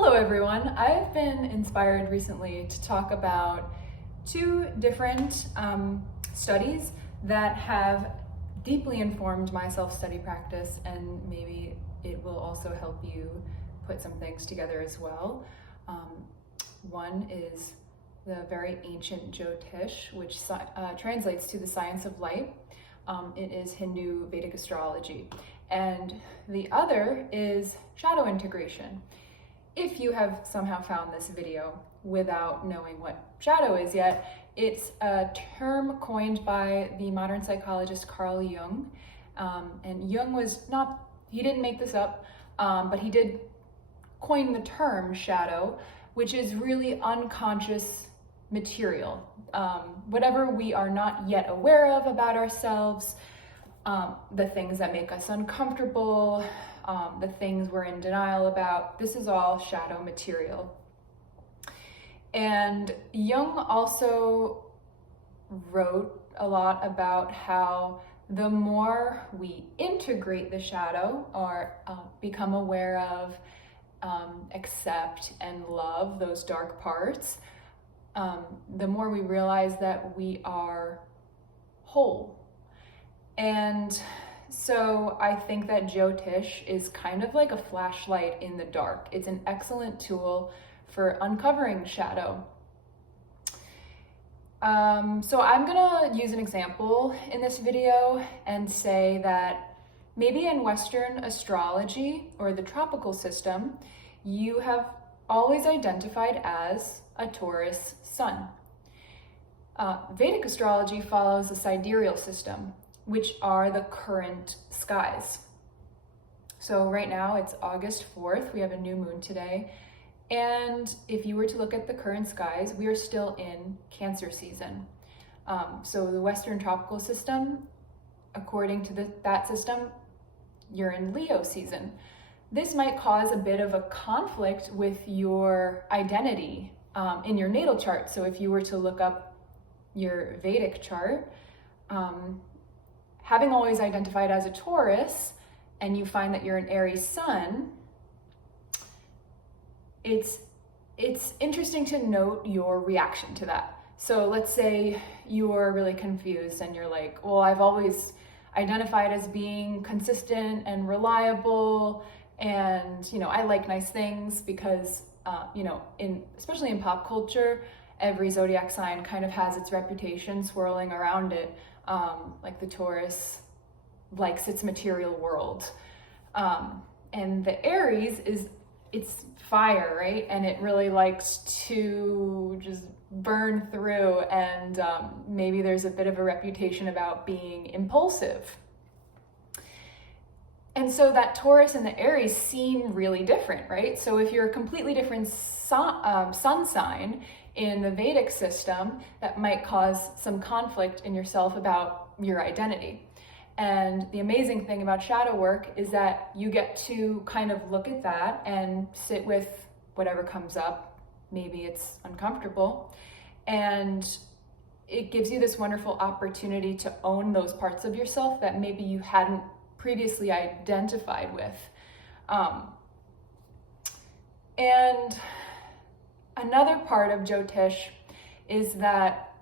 Hello everyone. I've been inspired recently to talk about two different studies that have deeply informed my self-study practice, and maybe it will also help you put some things together as well. One is the very ancient Jyotish, which translates to the science of light. It is Hindu Vedic astrology. And the other is shadow integration. If you have somehow found this video without knowing what shadow is yet, it's a term coined by the modern psychologist Carl Jung. And Jung he didn't make this up, but he did coin the term shadow, which is really unconscious material. Whatever we are not yet aware of about ourselves, the things that make us uncomfortable, the things we're in denial about, this is all shadow material. And Jung also wrote a lot about how the more we integrate the shadow or become aware of, accept and love those dark parts, the more we realize that we are whole. And so I think that Jyotish is kind of like a flashlight in the dark. It's an excellent tool for uncovering shadow. So I'm gonna use an example in this video and say that maybe in Western astrology or the tropical system, you have always identified as a Taurus sun. Vedic astrology follows the sidereal system, which are the current skies. So right now it's August 4th, we have a new moon today. And if you were to look at the current skies, we are still in Cancer season. So the Western tropical system, according to that system, you're in Leo season. This might cause a bit of a conflict with your identity in your natal chart. So if you were to look up your Vedic chart, having always identified as a Taurus, and you find that you're an Aries sun, it's interesting to note your reaction to that. So let's say you're really confused and you're like, well, I've always identified as being consistent and reliable, and I like nice things because especially in pop culture, every zodiac sign kind of has its reputation swirling around it. Like the Taurus likes its material world. And the Aries it's fire, right? And it really likes to just burn through, and maybe there's a bit of a reputation about being impulsive. And so that Taurus and the Aries seem really different, right? So if you're a completely different sun sign in the Vedic system, that might cause some conflict in yourself about your identity. And the amazing thing about shadow work is that you get to kind of look at that and sit with whatever comes up. Maybe it's uncomfortable. And it gives you this wonderful opportunity to own those parts of yourself that maybe you hadn't previously identified with. And another part of Jyotish is that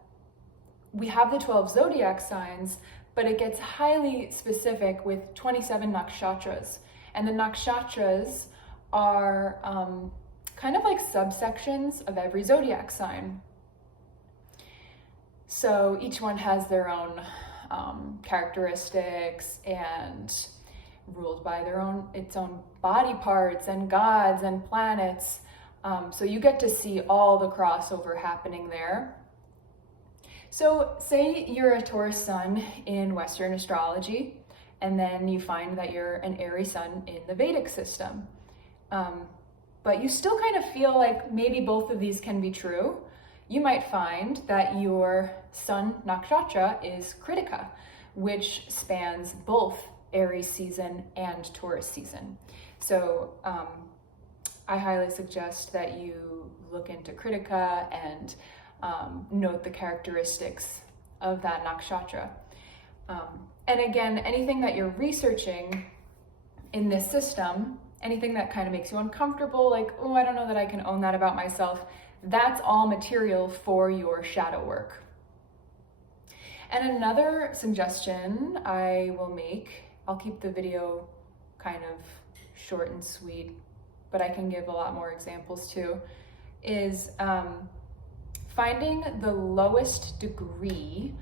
we have the 12 zodiac signs, but it gets highly specific with 27 Nakshatras. And the Nakshatras are kind of like subsections of every zodiac sign. So each one has their own characteristics and ruled by its own body parts and gods and planets. So you get to see all the crossover happening there. So say you're a Taurus sun in Western astrology, and then you find that you're an Aries sun in the Vedic system. But you still kind of feel like maybe both of these can be true. You might find that your sun nakshatra is krittika, which spans both Aries season and Taurus season. So I highly suggest that you look into krittika and note the characteristics of that nakshatra. And again, anything that you're researching in this system anything that kind of makes you uncomfortable, like, oh, I don't know that I can own that about myself, that's all material for your shadow work. And another suggestion I will make, I'll keep the video kind of short and sweet, but I can give a lot more examples too, is finding the lowest degree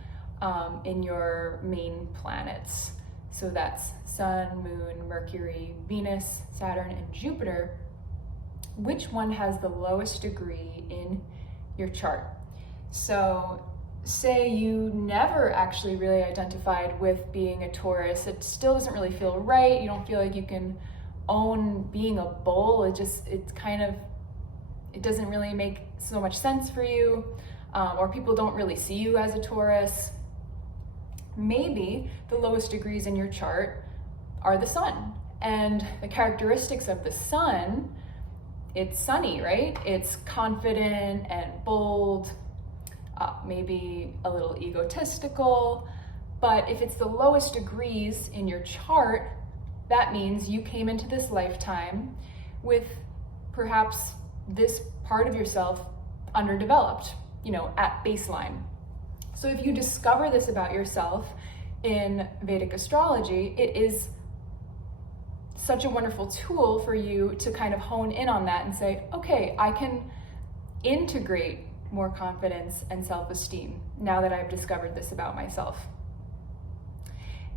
in your main planets. So that's Sun, Moon, Mercury, Venus, Saturn, and Jupiter. Which one has the lowest degree in your chart? So say you never actually really identified with being a Taurus, it still doesn't really feel right, you don't feel like you can own being a bull, it doesn't really make so much sense for you, or people don't really see you as a Taurus. Maybe the lowest degrees in your chart are the sun, and the characteristics of the sun, it's sunny, right? It's confident and bold, maybe a little egotistical, but if it's the lowest degrees in your chart, that means you came into this lifetime with perhaps this part of yourself underdeveloped, at baseline. So if you discover this about yourself in Vedic astrology, it is such a wonderful tool for you to kind of hone in on that and say, okay, I can integrate more confidence and self-esteem now that I've discovered this about myself.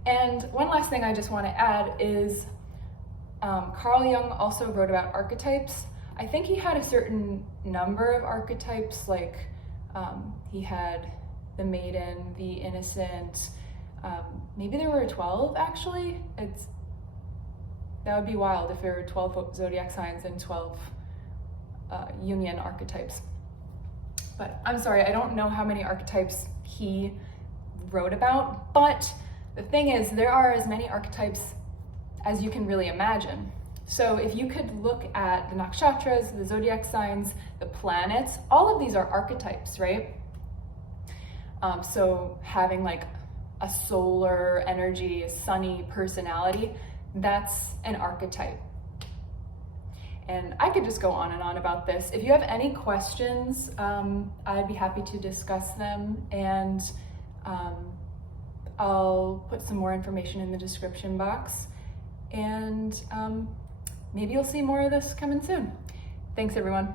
And one last thing I just want to add is Carl Jung also wrote about archetypes. I think he had a certain number of archetypes, like he had the maiden, the innocent, maybe there were 12 actually. That would be wild if there were 12 zodiac signs and 12 Jungian archetypes. But I'm sorry, I don't know how many archetypes he wrote about, but the thing is, there are as many archetypes as you can really imagine. So if you could look at the Nakshatras, the zodiac signs, the planets, all of these are archetypes, right? So having like a solar energy, a sunny personality, that's an archetype. And I could just go on and on about this. If you have any questions, I'd be happy to discuss them, and I'll put some more information in the description box, and maybe you'll see more of this coming soon. Thanks, everyone.